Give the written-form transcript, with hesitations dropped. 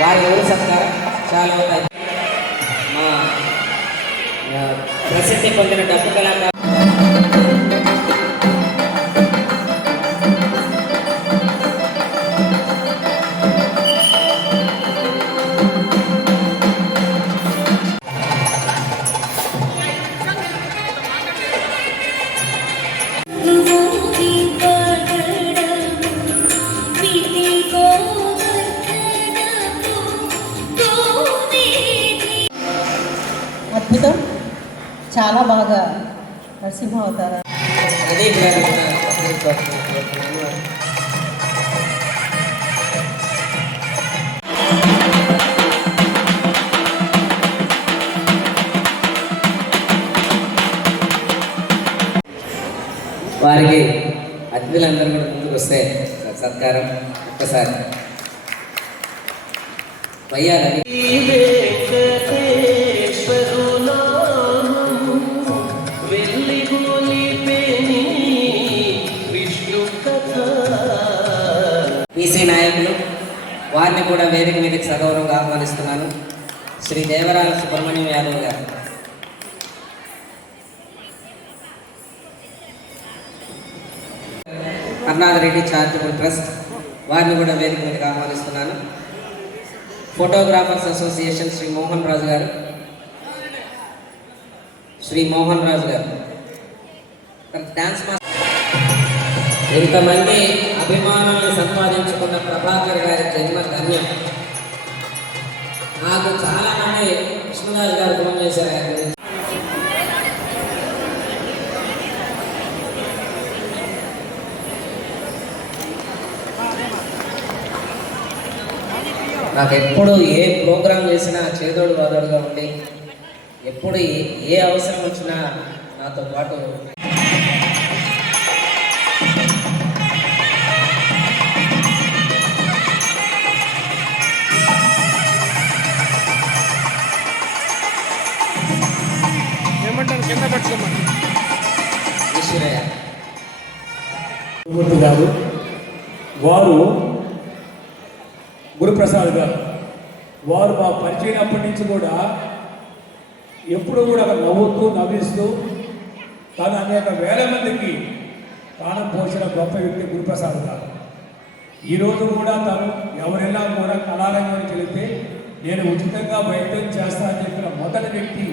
వారి ఊరు సత్కారం చాలా అవుతాయి. మా ప్రసిద్ధి పొందిన డబ్బు కళాకారు అద్భుతం. చాలా బాగా నరసింహ అవతారం. వారికి అతిథులందరూ కూడా ముందుకు వస్తే సత్కారం ఒక్కసారి వయ్యాలని బీసీ నాయకులు వారిని కూడా వేదిక మీదకి సగౌరవంగా ఆహ్వానిస్తున్నాను. శ్రీ దేవరాల సుబ్రహ్మణ్యం యాదవ్ గారు. కర్ణాటరెడ్డి చారిటబుల్ ట్రస్ట్ వారిని కూడా వేదిక మీదకి ఆహ్వానిస్తున్నాను. ఫోటోగ్రాఫర్స్ అసోసియేషన్ శ్రీ మోహన్ రాజు గారు, డాన్స్ మాస్టర్. ఇంతమంది అభిమానాన్ని సంపాదించుకున్న ప్రభాకర్ గారి జన్మ ధన్యం. నాకు చాలా మంది కృష్ణదాస్ గారు ఫోన్ చేశారు ఆయన గురించి. నాకు ఎప్పుడు ఏ ప్రోగ్రాం చేసినా చేదోడు వాదోడుగా ఉండి ఎప్పుడు ఏ అవసరం వచ్చినా నాతో పాటు గారు వారు గురుప్రసాద్ గారు వారు మా పరిచయనప్పటి నుంచి కూడా ఎప్పుడు కూడా నవ్వుతూ నవ్విస్తూ తను అనేక వేల మందికి ప్రాణం పోసిన గొప్ప వ్యక్తి గురుప్రసాద్ గారు. ఈరోజు కూడా తను ఎవరైనా కూడా కళారంగానికి వెళితే నేను ఉచితంగా వైద్యం చేస్తా అని చెప్పిన మొదటి వ్యక్తి